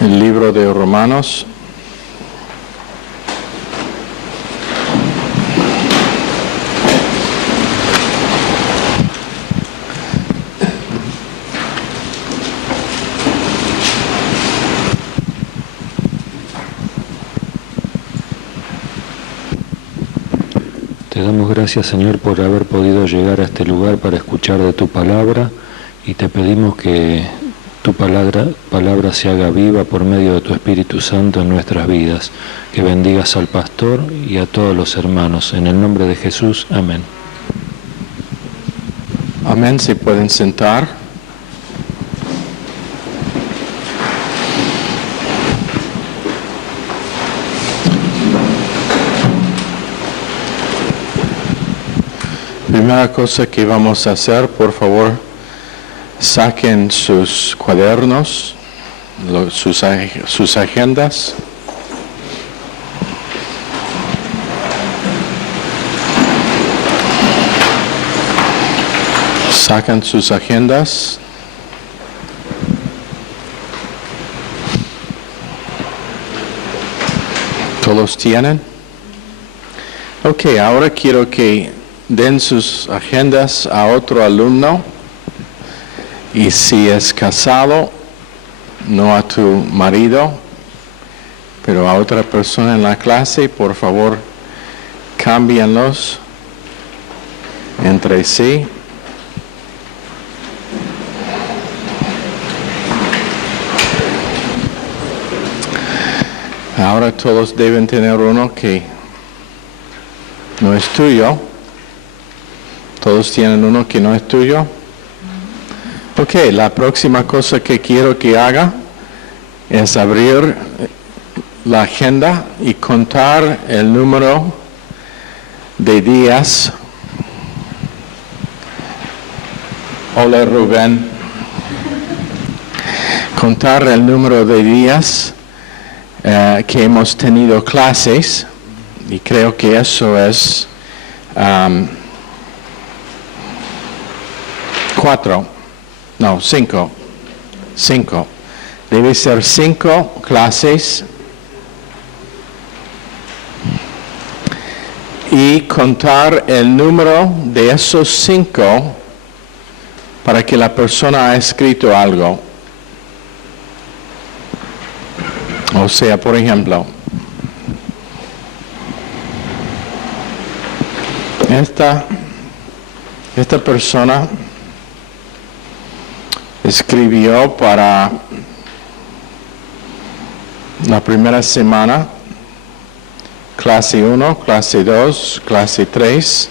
El libro de Romanos. Te damos gracias, Señor, por haber podido llegar a este lugar para escuchar de tu palabra, y te pedimos que tu palabra se haga viva por medio de tu Espíritu Santo en nuestras vidas. Que bendigas al pastor y a todos los hermanos. En el nombre de Jesús, amén. Amén, se pueden sentar. Primera cosa que vamos a hacer, por favor, saquen sus cuadernos, sus agendas. Sacan sus agendas. ¿Todos tienen? Ok, ahora quiero que den sus agendas a otro alumno, y si es casado, no a tu marido, pero a otra persona en la clase, por favor, cámbienlos entre sí. Ahora todos deben tener uno que no es tuyo. ¿Todos tienen uno que no es tuyo? Ok, la próxima cosa que quiero que haga es abrir la agenda y contar el número de días. Hola, Rubén. Contar el número de días que hemos tenido clases, y creo que eso es 5. Debe ser 5 clases, y contar el número de esos 5 para que la persona ha escrito algo. O sea, por ejemplo, esta persona escribió para la primera semana, clase 1, clase 2, clase 3.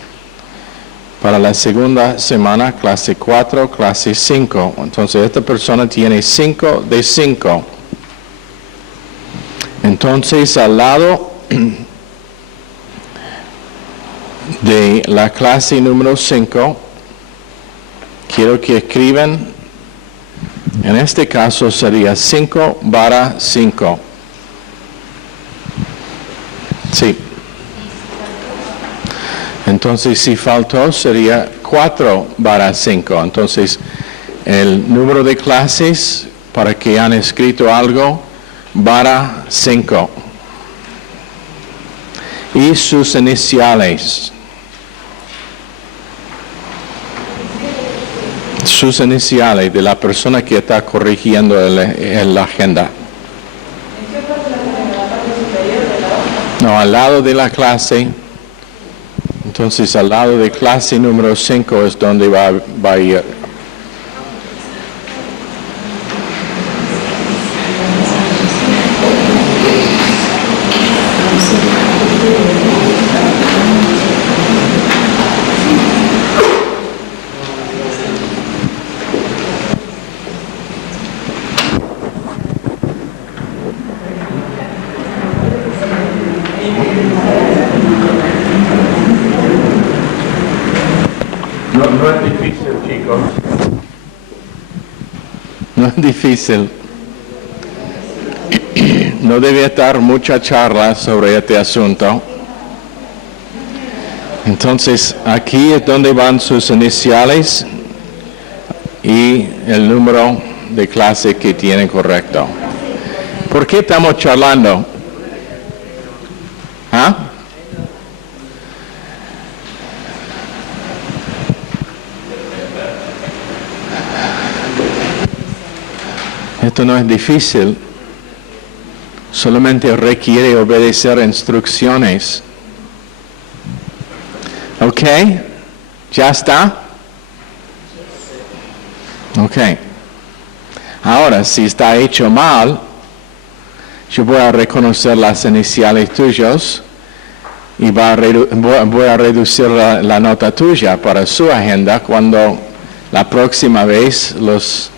Para la segunda semana, clase 4, clase 5. Entonces, esta persona tiene 5 de 5. Entonces, al lado de la clase número 5, quiero que escriban, en este caso sería 5/5. Sí. Entonces, si faltó, sería 4/5. Entonces, el número de clases para que han escrito algo, /5. Y sus iniciales. Sus iniciales de la persona que está corrigiendo la agenda. No, al lado de la clase. Entonces, al lado de clase número 5 es donde va a ir. No es difícil, chicos. No es difícil. No debe estar mucha charla sobre este asunto. Entonces, aquí es donde van sus iniciales y el número de clase que tiene correcto. ¿Por qué estamos charlando? ¿Ah? Esto no es difícil, solamente requiere obedecer instrucciones. ¿Ok? ¿Ya está? Ok. Ahora, si está hecho mal, yo voy a reconocer las iniciales tuyas y voy a reducir la nota tuya para su agenda cuando la próxima vez los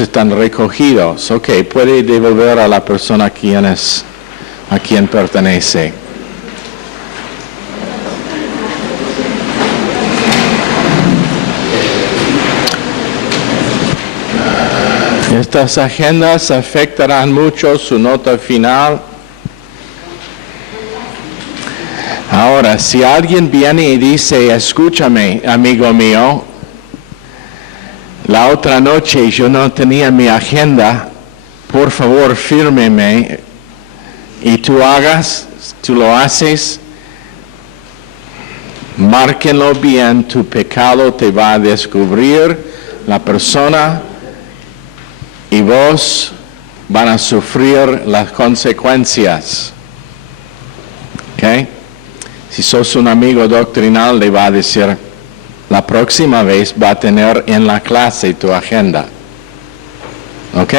están recogidos. Ok, puede devolver a la persona a quien pertenece. Estas agendas afectarán mucho su nota final. Ahora, si alguien viene y dice, escúchame, amigo mío, la otra noche yo no tenía mi agenda, por favor fírmeme, y tú lo haces, márquenlo bien, tu pecado te va a descubrir, la persona y vos van a sufrir las consecuencias. ¿Ok? Si sos un amigo doctrinal, le va a decir, la próxima vez va a tener en la clase tu agenda. ¿Ok?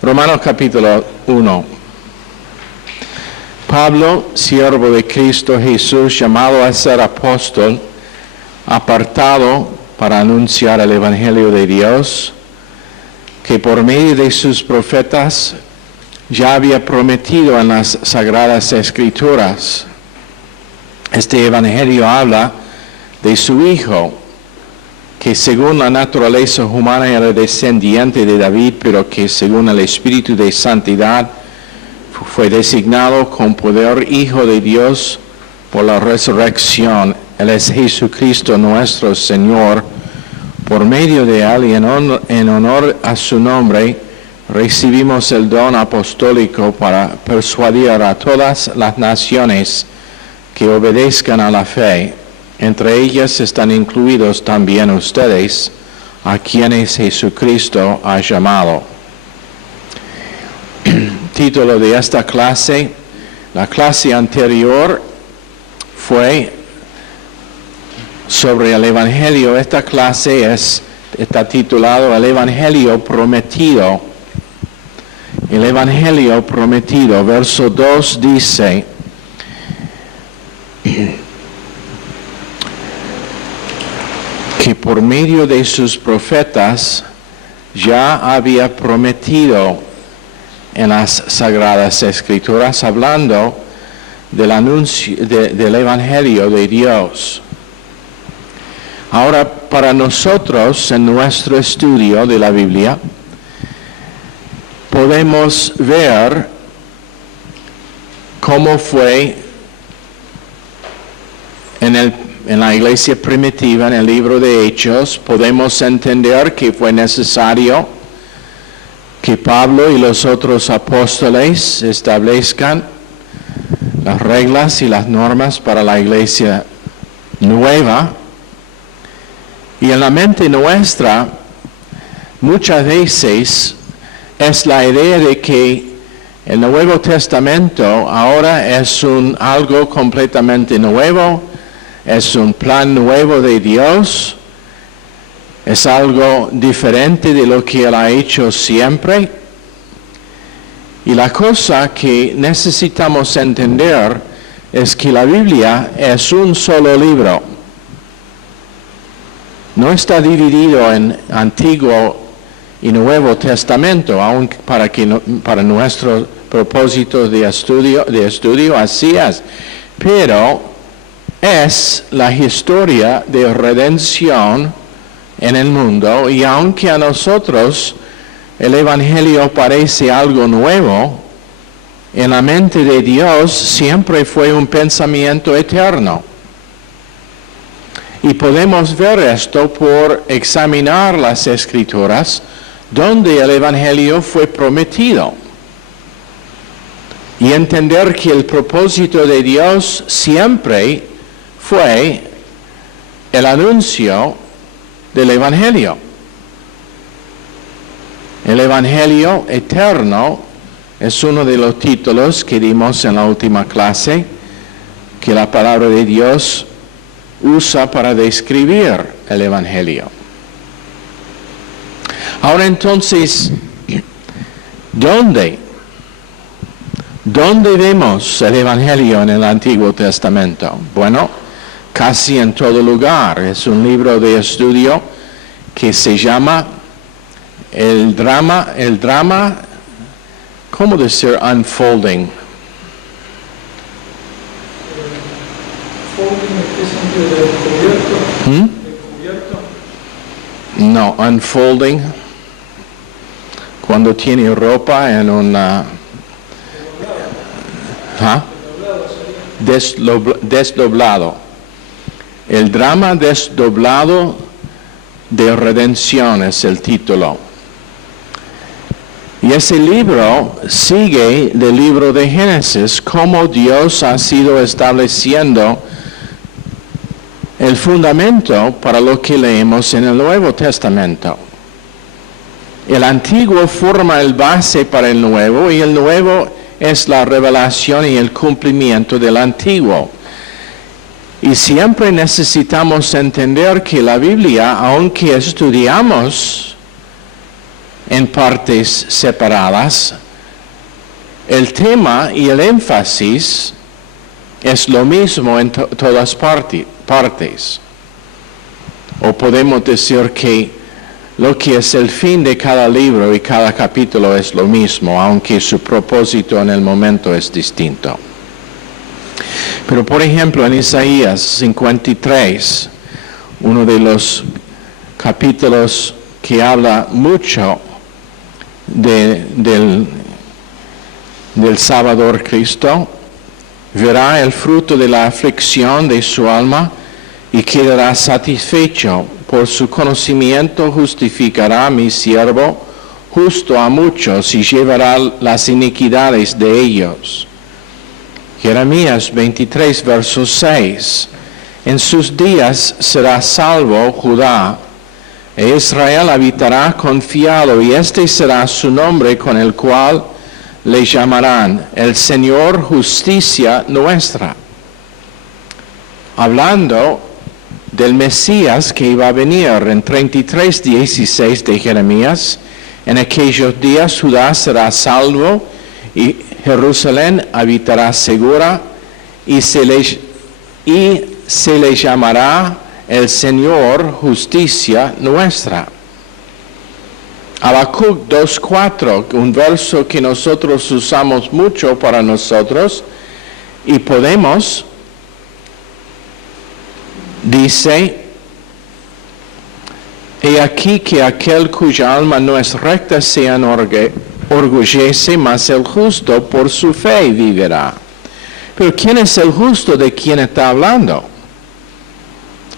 Romanos capítulo 1. Pablo, siervo de Cristo Jesús, llamado a ser apóstol, apartado para anunciar el Evangelio de Dios, que por medio de sus profetas ya había prometido en las Sagradas Escrituras. Este Evangelio habla de su Hijo, que según la naturaleza humana era descendiente de David, pero que según el Espíritu de Santidad fue designado con poder Hijo de Dios por la resurrección. Él es Jesucristo nuestro Señor. Por medio de él y en honor a su nombre, recibimos el don apostólico para persuadir a todas las naciones que obedezcan a la fe. Entre ellas están incluidos también ustedes, a quienes Jesucristo ha llamado. Título de esta clase, la clase anterior fue sobre el Evangelio. Esta clase está titulado El Evangelio Prometido. El Evangelio Prometido, verso 2 dice, que por medio de sus profetas ya había prometido en las Sagradas Escrituras, hablando del anuncio del Evangelio de Dios. Ahora, para nosotros, en nuestro estudio de la Biblia, podemos ver cómo fue en la iglesia primitiva, en el libro de Hechos. Podemos entender que fue necesario que Pablo y los otros apóstoles establezcan las reglas y las normas para la iglesia nueva. Y en la mente nuestra, muchas veces es la idea de que el Nuevo Testamento ahora es algo completamente nuevo, es un plan nuevo de Dios, es algo diferente de lo que Él ha hecho siempre. Y la cosa que necesitamos entender es que la Biblia es un solo libro. No está dividido en Antiguo y Nuevo Testamento, aunque para nuestros propósitos de estudio así es. Pero es la historia de redención en el mundo, y aunque a nosotros el Evangelio parece algo nuevo, en la mente de Dios siempre fue un pensamiento eterno. Y podemos ver esto por examinar las Escrituras, donde el Evangelio fue prometido. y entender que el propósito de Dios siempre fue el anuncio del Evangelio. El Evangelio eterno es uno de los títulos que dimos en la última clase, que la palabra de Dios usa para describir el Evangelio. Ahora entonces, ¿dónde vemos el Evangelio en el Antiguo Testamento? Bueno, casi en todo lugar. Es un libro de estudio que se llama el drama, ¿cómo decir unfolding? No, unfolding. Cuando tiene ropa en una... Desdoblado. El drama desdoblado de redención es el título. Y ese libro sigue del libro de Génesis, cómo Dios ha sido estableciendo el fundamento para lo que leemos en el Nuevo Testamento. El Antiguo forma el base para el Nuevo y el Nuevo es la revelación y el cumplimiento del Antiguo. Y siempre necesitamos entender que la Biblia, aunque estudiamos en partes separadas, el tema y el énfasis es lo mismo en todas partes. O podemos decir que lo que es el fin de cada libro y cada capítulo es lo mismo, aunque su propósito en el momento es distinto. Pero por ejemplo en Isaías 53, uno de los capítulos que habla mucho del Salvador Cristo, verá el fruto de la aflicción de su alma y quedará satisfecho. Por su conocimiento justificará mi siervo justo a muchos y llevará las iniquidades de ellos. Jeremías 23, verso 6. En sus días será salvo Judá, e Israel habitará confiado, y este será su nombre con el cual le llamarán el Señor justicia nuestra. Hablando del Mesías que iba a venir en 33:16 de Jeremías, en aquellos días Judá será salvo y Jerusalén habitará segura y se le llamará el Señor justicia nuestra. Habacuc 2:4, un verso que nosotros usamos mucho para nosotros y podemos, dice: he aquí que aquel cuya alma no es recta se enorgullece, mas el justo por su fe vivirá. Pero ¿quién es el justo de quien está hablando?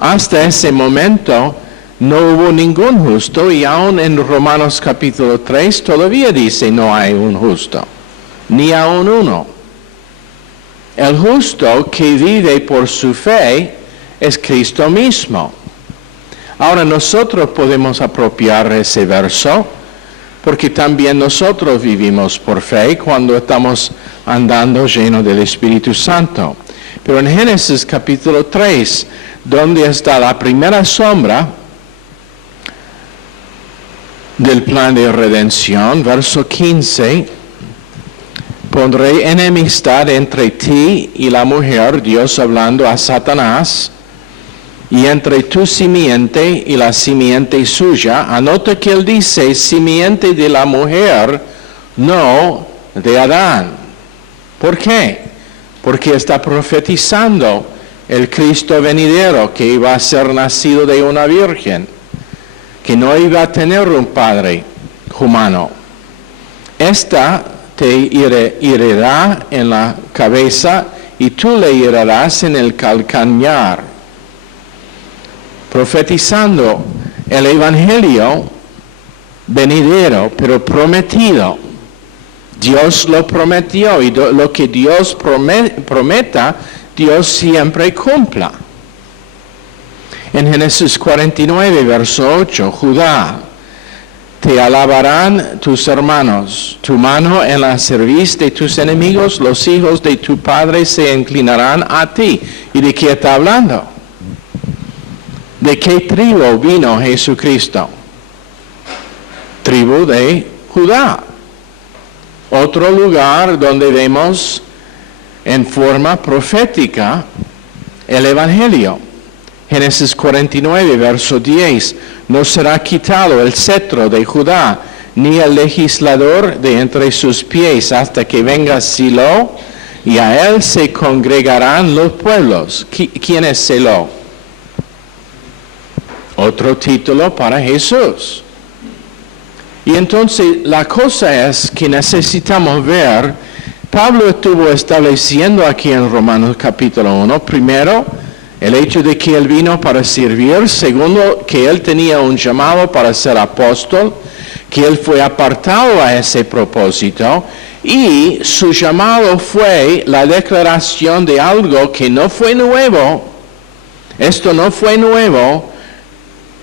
Hasta ese momento no hubo ningún justo, y aún en Romanos capítulo 3 todavía dice no hay un justo, ni aún uno. El justo que vive por su fe es Cristo mismo. Ahora nosotros podemos apropiar ese verso, porque también nosotros vivimos por fe cuando estamos andando llenos del Espíritu Santo. Pero en Génesis capítulo 3, donde está la primera sombra del plan de redención, verso 15, pondré enemistad entre ti y la mujer, Dios hablando a Satanás, y entre tu simiente y la simiente suya. Anota que él dice simiente de la mujer, no de Adán. ¿Por qué? Porque está profetizando el Cristo venidero que iba a ser nacido de una virgen, que no iba a tener un padre humano. Esta te herirá en la cabeza y tú le herirás en el calcañar. Profetizando el evangelio venidero, pero prometido. Dios lo prometió y lo que Dios prometa, Dios siempre cumpla. En Génesis 49, verso 8, Judá, te alabarán tus hermanos, tu mano en la cerviz de tus enemigos, los hijos de tu padre se inclinarán a ti. ¿Y de qué está hablando? ¿De qué tribu vino Jesucristo? Tribu de Judá. Otro lugar donde vemos en forma profética el Evangelio. Génesis 49, verso 10. No será quitado el cetro de Judá, ni el legislador de entre sus pies, hasta que venga Silo, y a él se congregarán los pueblos. ¿Quién es Silo? Otro título para Jesús. Y entonces la cosa es que necesitamos ver, Pablo estuvo estableciendo aquí en Romanos capítulo 1, primero, el hecho de que él vino para servir, segundo, que él tenía un llamado para ser apóstol, que él fue apartado a ese propósito, y su llamado fue la declaración de algo que no fue nuevo. Esto no fue nuevo.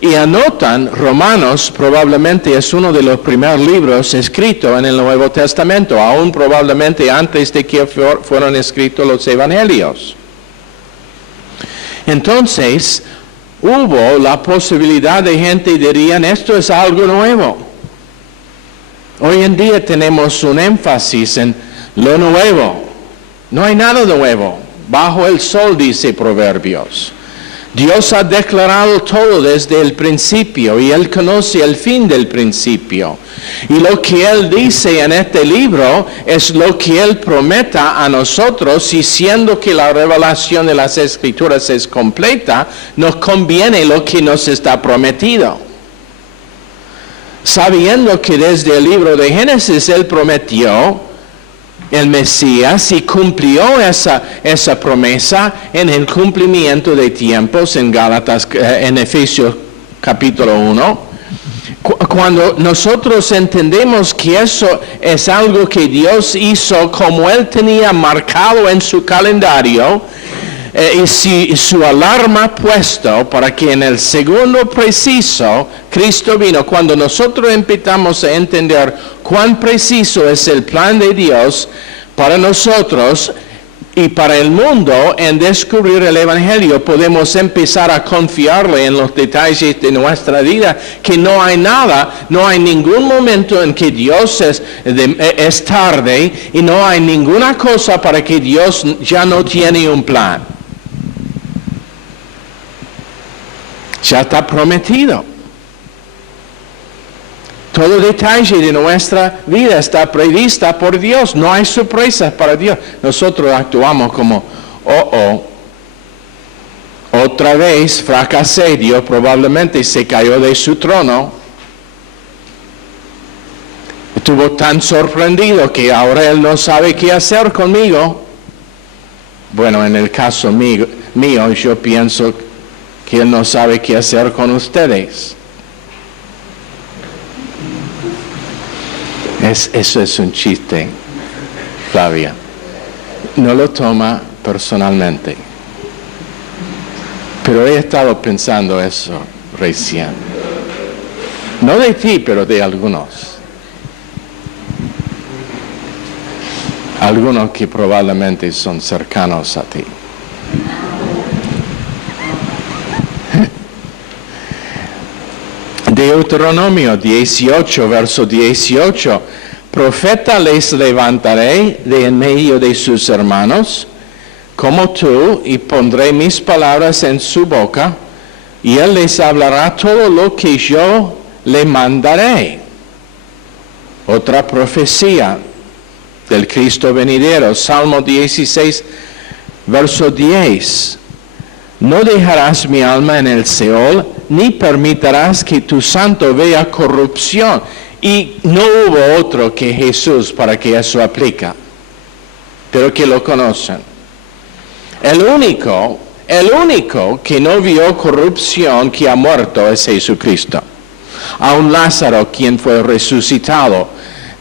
Y anotan, Romanos probablemente es uno de los primeros libros escritos en el Nuevo Testamento, aún probablemente antes de que fueron escritos los Evangelios. Entonces, hubo la posibilidad de gente que dirían, esto es algo nuevo. Hoy en día tenemos un énfasis en lo nuevo. No hay nada nuevo. Bajo el sol, dice Proverbios. Dios ha declarado todo desde el principio y Él conoce el fin del principio. Y lo que Él dice en este libro es lo que Él prometa a nosotros, y siendo que la revelación de las Escrituras es completa, nos conviene lo que nos está prometido. Sabiendo que desde el libro de Génesis Él prometió el Mesías y cumplió esa promesa en el cumplimiento de tiempos en Efesios capítulo 1. Cuando nosotros entendemos que eso es algo que Dios hizo como Él tenía marcado en su calendario, y su alarma puesto para que en el segundo preciso Cristo vino. Cuando nosotros empezamos a entender cuán preciso es el plan de Dios para nosotros y para el mundo en descubrir el Evangelio, podemos empezar a confiarle en los detalles de nuestra vida, que no hay nada, no hay ningún momento en que Dios es tarde, y no hay ninguna cosa para que Dios ya no tiene un plan. Ya está prometido. Todo detalle de nuestra vida está prevista por Dios. No hay sorpresas para Dios. Nosotros actuamos como, otra vez fracasé. Dios probablemente se cayó de su trono. Estuvo tan sorprendido que ahora Él no sabe qué hacer conmigo. Bueno, en el caso mío, yo pienso que Él no sabe qué hacer con ustedes. Eso es un chiste, Flavia. No lo toma personalmente. Pero he estado pensando eso recién. No de ti, pero de algunos. Algunos que probablemente son cercanos a ti. Deuteronomio 18, verso 18. Profeta les levantaré de en medio de sus hermanos, como tú, y pondré mis palabras en su boca, y él les hablará todo lo que yo le mandaré. Otra profecía del Cristo venidero, Salmo 16, verso 10. No dejarás mi alma en el Seol, ni permitirás que tu santo vea corrupción. Y no hubo otro que Jesús para que eso aplique, pero que lo conocen. El único que no vio corrupción que ha muerto es Jesucristo. Aun Lázaro, quien fue resucitado,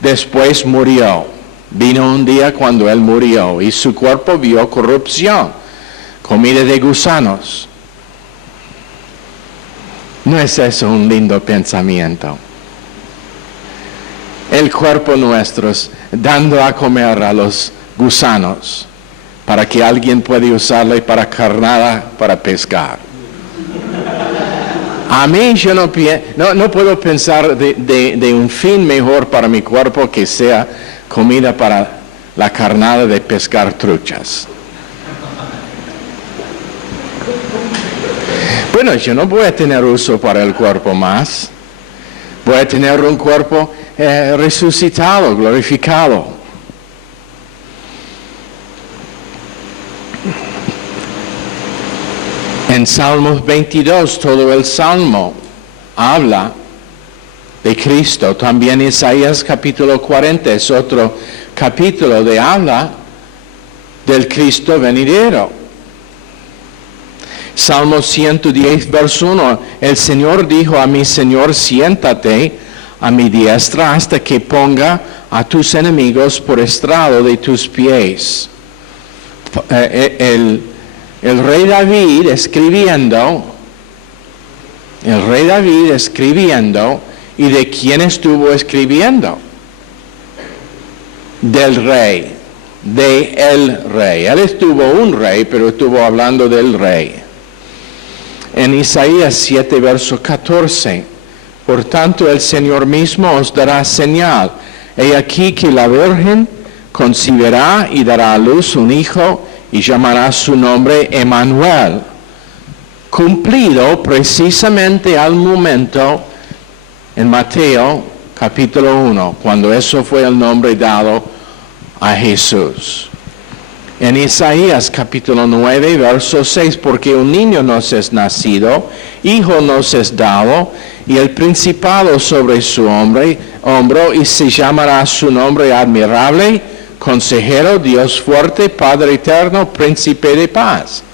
después murió. Vino un día cuando Él murió y su cuerpo vio corrupción, comida de gusanos. ¿No es eso un lindo pensamiento? El cuerpo nuestro dando a comer a los gusanos para que alguien pueda usarlo para carnada, para pescar. A mí yo no puedo pensar de un fin mejor para mi cuerpo que sea comida para la carnada de pescar truchas. Bueno, yo no voy a tener uso para el cuerpo más. Voy a tener un cuerpo resucitado, glorificado. En Salmos 22, todo el Salmo habla de Cristo. También Isaías capítulo 40 es otro capítulo de habla del Cristo venidero. Salmo 110, verso 1, el Señor dijo a mi Señor, siéntate a mi diestra hasta que ponga a tus enemigos por estrado de tus pies. El rey David escribiendo, ¿y de quién estuvo escribiendo? Del rey, de el rey. Él estuvo un rey, pero estuvo hablando del rey. En Isaías 7, verso 14, por tanto el Señor mismo os dará señal. He aquí que la Virgen concebirá y dará a luz un hijo y llamará su nombre Emmanuel. Cumplido precisamente al momento en Mateo capítulo 1, cuando eso fue el nombre dado a Jesús. En Isaías capítulo 9, verso 6, porque un niño nos es nacido, hijo nos es dado, y el principado sobre su hombro, y se llamará su nombre admirable, consejero, Dios fuerte, Padre eterno, príncipe de paz.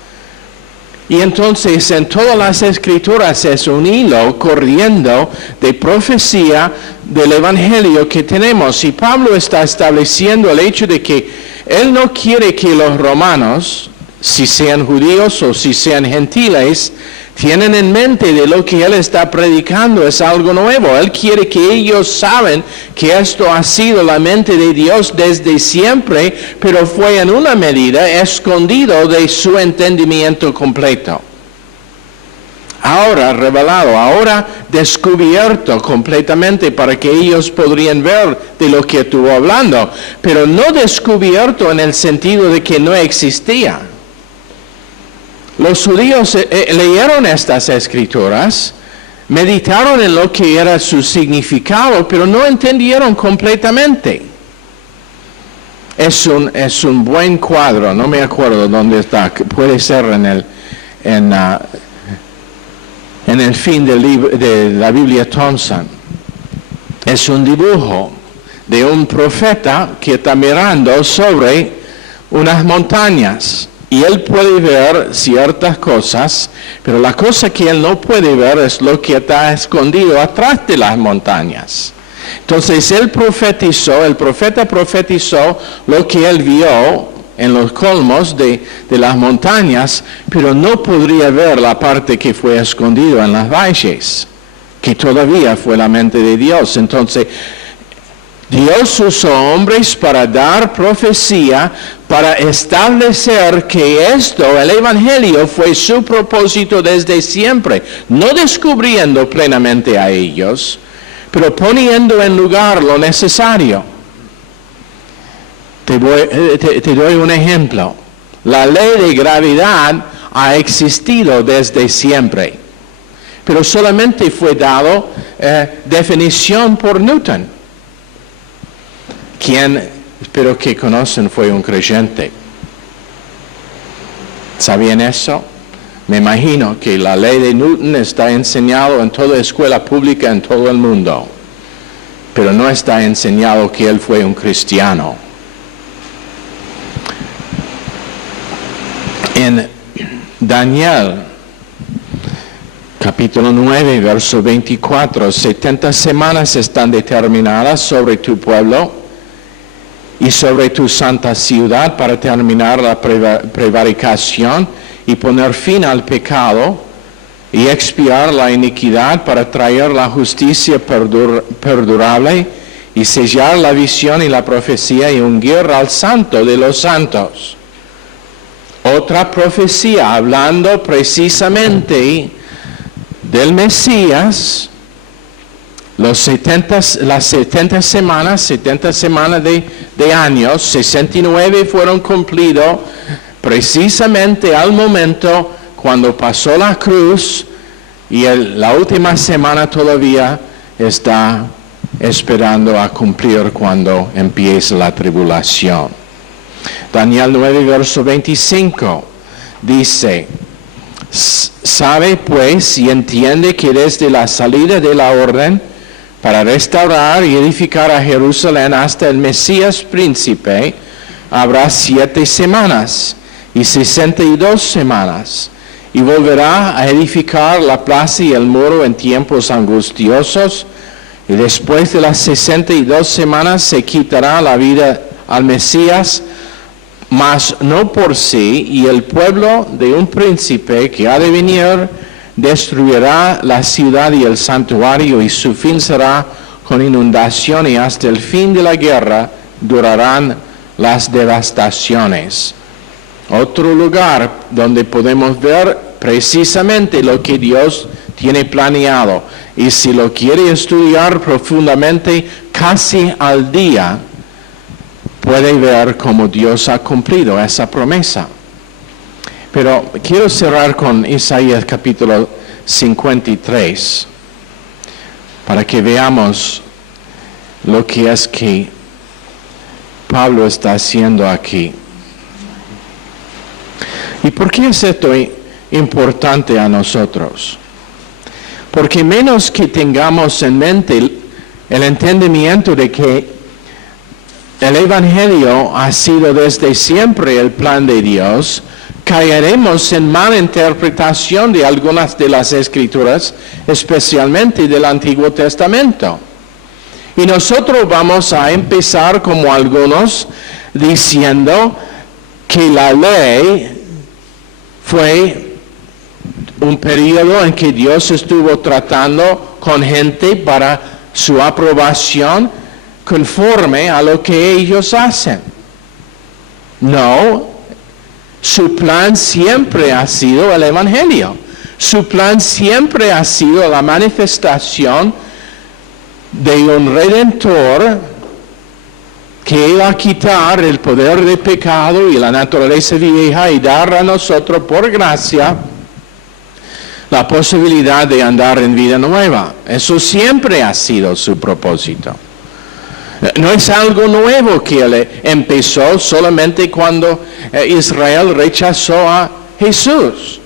Y entonces en todas las escrituras es un hilo corriendo de profecía del evangelio que tenemos. Y Pablo está estableciendo el hecho de que él no quiere que los romanos, si sean judíos o si sean gentiles, tienen en mente de lo que él está predicando es algo nuevo. Él quiere que ellos saben que esto ha sido la mente de Dios desde siempre, pero fue en una medida escondido de su entendimiento completo. Ahora revelado, ahora descubierto completamente para que ellos podrían ver de lo que estuvo hablando, pero no descubierto en el sentido de que no existía. Los judíos leyeron estas escrituras, meditaron en lo que era su significado, pero no entendieron completamente. Es un buen cuadro, no me acuerdo dónde está, puede ser en el fin de la Biblia Thompson. Es un dibujo de un profeta que está mirando sobre unas montañas. Y él puede ver ciertas cosas, pero la cosa que él no puede ver es lo que está escondido atrás de las montañas. Entonces el profeta profetizó lo que él vio en los colmos de las montañas, pero no podría ver la parte que fue escondida en las valles, que todavía fue la mente de Dios. Entonces Dios usó hombres para dar profecía, para establecer que el Evangelio fue su propósito desde siempre, no descubriendo plenamente a ellos, pero poniendo en lugar lo necesario. Te doy un ejemplo. La ley de gravedad ha existido desde siempre, pero solamente fue dado definición por Newton. Quien, espero que conocen, fue un creyente. ¿Sabían eso? Me imagino que la ley de Newton está enseñado en toda escuela pública en todo el mundo, pero no está enseñado que él fue un cristiano. En Daniel, capítulo 9, verso 24, 70 semanas están determinadas sobre tu pueblo, y sobre tu santa ciudad para terminar la prevaricación y poner fin al pecado y expiar la iniquidad para traer la justicia perdurable y sellar la visión y la profecía y ungir al santo de los santos. Otra profecía hablando precisamente del Mesías. Las 70 semanas de años, 69 fueron cumplidos precisamente al momento cuando pasó la cruz, y la última semana todavía está esperando a cumplir cuando empiece la tribulación. Daniel 9, verso 25 dice: sabe pues y entiende que desde la salida de la orden para restaurar y edificar a Jerusalén hasta el Mesías príncipe habrá 7 semanas y 62 semanas, y volverá a edificar la plaza y el muro en tiempos angustiosos, y después de las 62 semanas se quitará la vida al Mesías, mas no por sí, y el pueblo de un príncipe que ha de venir destruirá la ciudad y el santuario, y su fin será con inundación, y hasta el fin de la guerra durarán las devastaciones. Otro lugar donde podemos ver precisamente lo que Dios tiene planeado, y si lo quiere estudiar profundamente casi al día, puede ver cómo Dios ha cumplido esa promesa. Pero quiero cerrar con Isaías capítulo 53, para que veamos lo que es que Pablo está haciendo aquí. ¿Y por qué es esto importante a nosotros? Porque menos que tengamos en mente el entendimiento de que el Evangelio ha sido desde siempre el plan de Dios, caeremos en mala interpretación de algunas de las Escrituras, especialmente del Antiguo Testamento. Y nosotros vamos a empezar como algunos diciendo que la ley fue un periodo en que Dios estuvo tratando con gente para su aprobación conforme a lo que ellos hacen. No, su plan siempre ha sido el Evangelio. Su plan siempre ha sido la manifestación de un Redentor que iba a quitar el poder del pecado y la naturaleza vieja y dar a nosotros por gracia la posibilidad de andar en vida nueva. Eso siempre ha sido su propósito. No es algo nuevo que él empezó solamente cuando Israel rechazó a Jesús.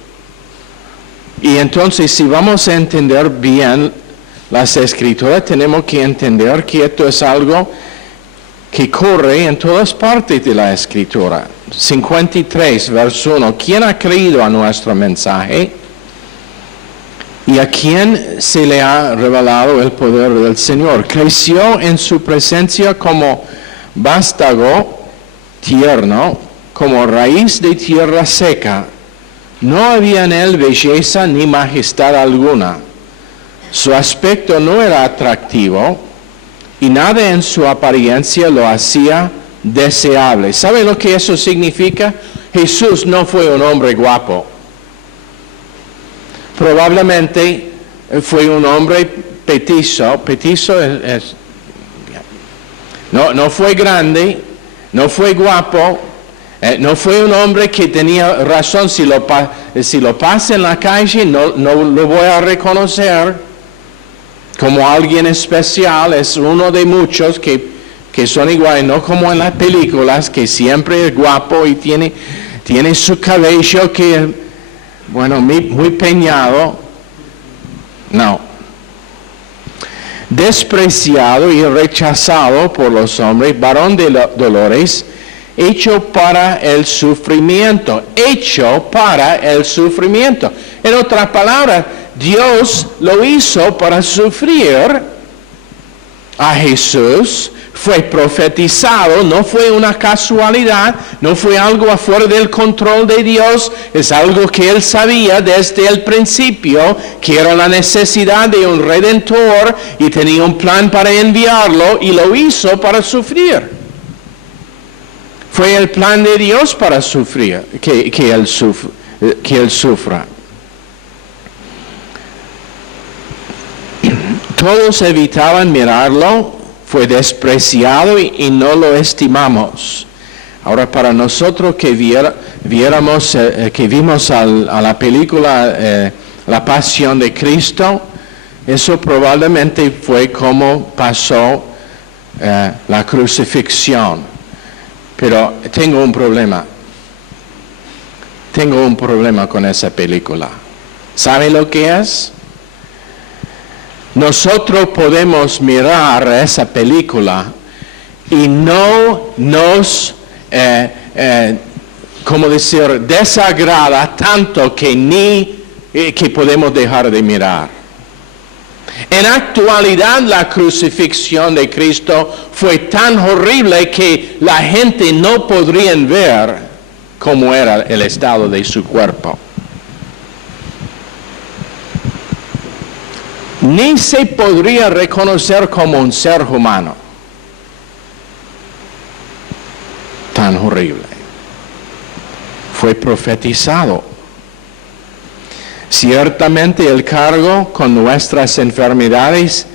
Y entonces, si vamos a entender bien las Escrituras, tenemos que entender que esto es algo que corre en todas partes de la Escritura. 53, verso 1. ¿Quién ha creído a nuestro mensaje? ¿Y a quién se le ha revelado el poder del Señor? Creció en su presencia como vástago tierno, como raíz de tierra seca. No había en él belleza ni majestad alguna. Su aspecto no era atractivo y nada en su apariencia lo hacía deseable. ¿Sabe lo que eso significa? Jesús no fue un hombre guapo. Probablemente fue un hombre petizo. Petizo no fue grande, no fue guapo, no fue un hombre que tenía razón. Si lo pasa en la calle, no lo voy a reconocer como alguien especial. Es uno de muchos que son iguales, no como en las películas, que siempre es guapo y tiene su cabello que muy peñado. No. Despreciado y rechazado por los hombres, varón de dolores, hecho para el sufrimiento. Hecho para el sufrimiento. En otras palabras, Dios lo hizo para sufrir a Jesús. fue profetizado, no fue una casualidad, no fue algo afuera del control de Dios, es algo que Él sabía desde el principio, que era la necesidad de un Redentor y tenía un plan para enviarlo y lo hizo para sufrir. Fue el plan de Dios para sufrir, que Él sufra. Todos evitaban mirarlo, fue despreciado y no lo estimamos. Ahora, para nosotros que vimos a la película La Pasión de Cristo, eso probablemente fue como pasó la crucifixión. Pero tengo un problema. Tengo un problema con esa película. ¿Sabe lo que es? Nosotros podemos mirar esa película y no nos, desagrada tanto que podemos dejar de mirar. En actualidad, la crucifixión de Cristo fue tan horrible que la gente no podría ver cómo era el estado de su cuerpo. Ni se podría reconocer como un ser humano. Tan horrible. Fue profetizado. Ciertamente Él cargó con nuestras enfermedades.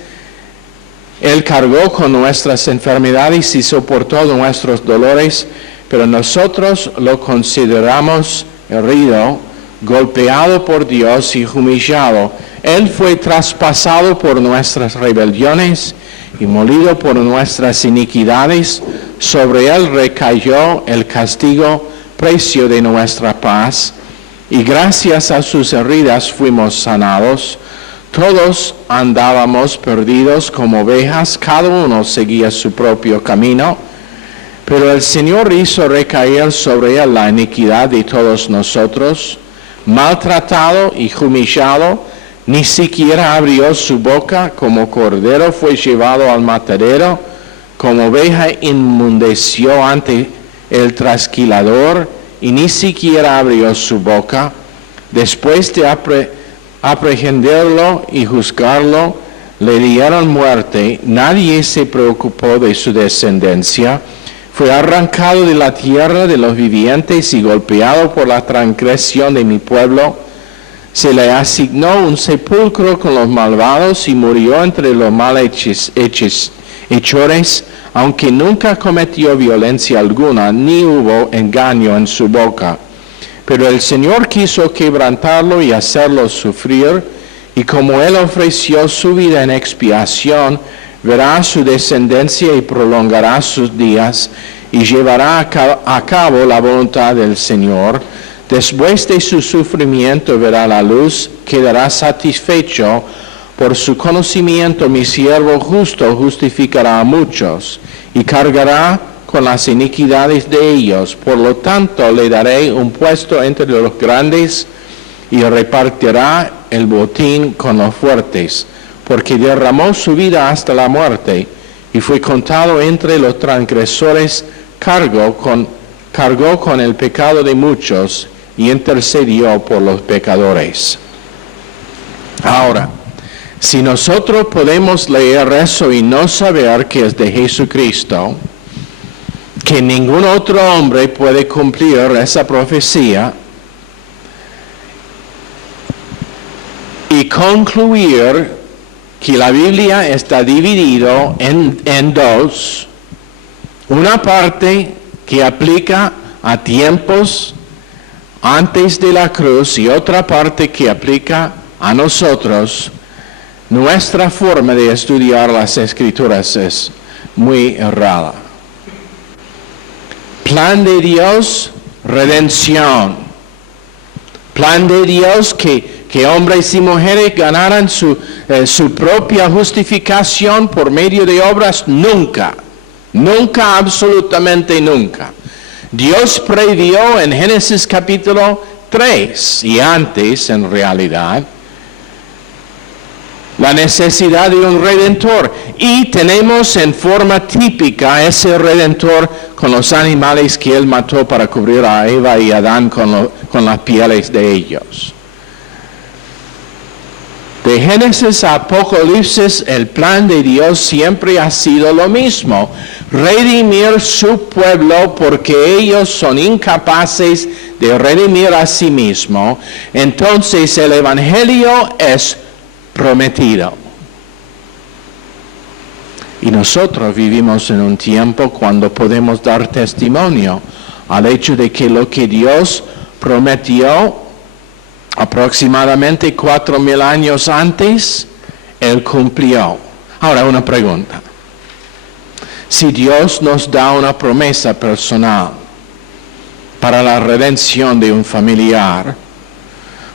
Él cargó con nuestras enfermedades y soportó nuestros dolores, pero nosotros lo consideramos herido, golpeado por Dios y humillado. Él fue traspasado por nuestras rebeliones y molido por nuestras iniquidades. Sobre Él recayó el castigo, precio de nuestra paz, y gracias a sus heridas fuimos sanados. Todos andábamos perdidos como ovejas, cada uno seguía su propio camino, pero el Señor hizo recaer sobre Él la iniquidad de todos nosotros. Maltratado y humillado, ni siquiera abrió su boca, como cordero fue llevado al matadero, como oveja inmundeció ante el trasquilador, y ni siquiera abrió su boca. Después de aprehenderlo y juzgarlo, le dieron muerte. Nadie se preocupó de su descendencia. Fue arrancado de la tierra de los vivientes y golpeado por la transgresión de mi pueblo. Se le asignó un sepulcro con los malvados y murió entre los malhechores, aunque nunca cometió violencia alguna, ni hubo engaño en su boca. Pero el Señor quiso quebrantarlo y hacerlo sufrir, y como Él ofreció su vida en expiación, verá su descendencia y prolongará sus días, y llevará a cabo la voluntad del Señor. Después de su sufrimiento verá la luz, quedará satisfecho. Por su conocimiento mi siervo justo justificará a muchos, y cargará con las iniquidades de ellos. Por lo tanto le daré un puesto entre los grandes, y repartirá el botín con los fuertes, porque derramó su vida hasta la muerte, y fue contado entre los transgresores. Cargó con el pecado de muchos, y intercedió por los pecadores. Ahora, si nosotros podemos leer eso y no saber que es de Jesucristo, que ningún otro hombre puede cumplir esa profecía, y concluir que la Biblia está dividida en dos, una parte que aplica a tiempos antes de la cruz y otra parte que aplica a nosotros, nuestra forma de estudiar las Escrituras es muy errada. Plan de Dios, redención. Plan de Dios que hombres y mujeres ganaran su propia justificación por medio de obras. Nunca, absolutamente nunca. Dios previó en Génesis capítulo 3 y antes en realidad la necesidad de un redentor. Y tenemos en forma típica ese redentor con los animales que él mató para cubrir a Eva y Adán con las pieles de ellos. De Génesis a Apocalipsis, el plan de Dios siempre ha sido lo mismo: redimir su pueblo porque ellos son incapaces de redimir a sí mismos. Entonces el Evangelio es prometido. Y nosotros vivimos en un tiempo cuando podemos dar testimonio al hecho de que lo que Dios prometió aproximadamente 4,000 años antes, Él cumplió. Ahora una pregunta. Si Dios nos da una promesa personal para la redención de un familiar,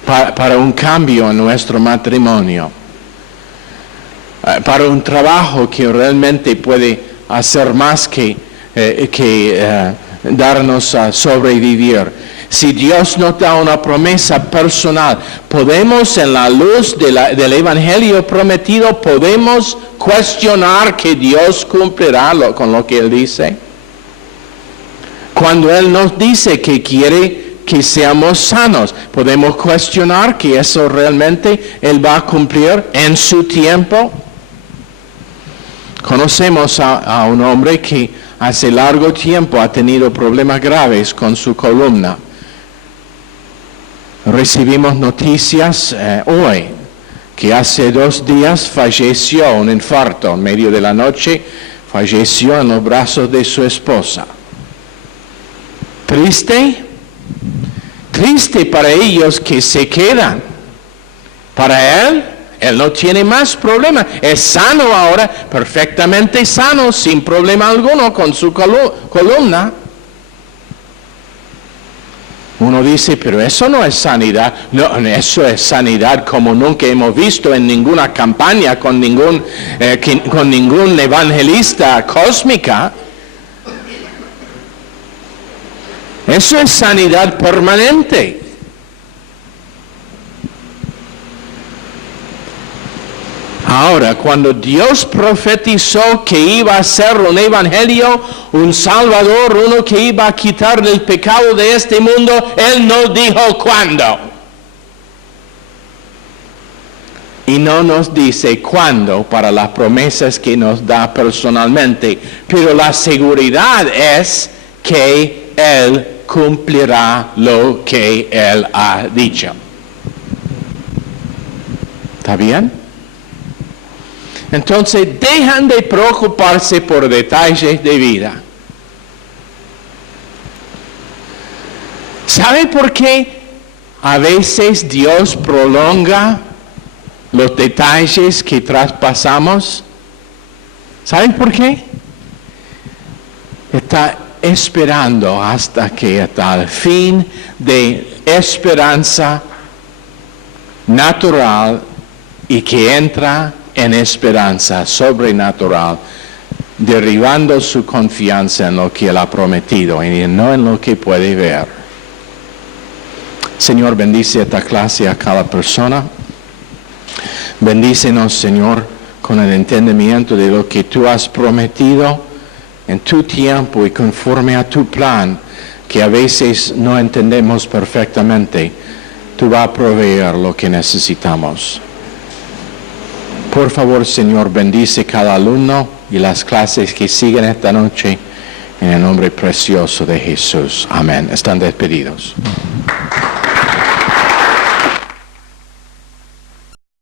para un cambio en nuestro matrimonio, para un trabajo que realmente puede hacer más que darnos a sobrevivir. Si Dios nos da una promesa personal, podemos, en la luz del Evangelio prometido, podemos cuestionar que Dios cumplirá con lo que Él dice. Cuando Él nos dice que quiere que seamos sanos, podemos cuestionar que eso realmente Él va a cumplir en su tiempo. Conocemos a un hombre que hace largo tiempo ha tenido problemas graves con su columna. Recibimos noticias hoy que hace 2 días falleció, un infarto en medio de la noche, falleció en los brazos de su esposa. Triste para ellos que se quedan. Para él no tiene más problema. Es sano ahora, perfectamente sano, sin problema alguno con su columna. Uno dice, pero eso no es sanidad. No, eso es sanidad como nunca hemos visto en ninguna campaña con ningún evangelista cósmica. Eso es sanidad permanente. Ahora, cuando Dios profetizó que iba a ser un evangelio, un salvador, uno que iba a quitar el pecado de este mundo, Él no dijo cuándo. Y no nos dice cuándo para las promesas que nos da personalmente. Pero la seguridad es que Él cumplirá lo que Él ha dicho. ¿Está bien? Entonces, dejan de preocuparse por detalles de vida. ¿Sabe por qué a veces Dios prolonga los detalles que traspasamos? ¿Saben por qué? Está esperando hasta el fin de esperanza natural y que entra en esperanza sobrenatural, derribando su confianza en lo que Él ha prometido y no en lo que puede ver. Señor, bendice esta clase a cada persona. Bendícenos, Señor, con el entendimiento de lo que Tú has prometido en Tu tiempo y conforme a Tu plan, que a veces no entendemos perfectamente. Tú vas a proveer lo que necesitamos. Por favor, Señor, bendice cada alumno y las clases que siguen esta noche en el nombre precioso de Jesús. Amén. Están despedidos.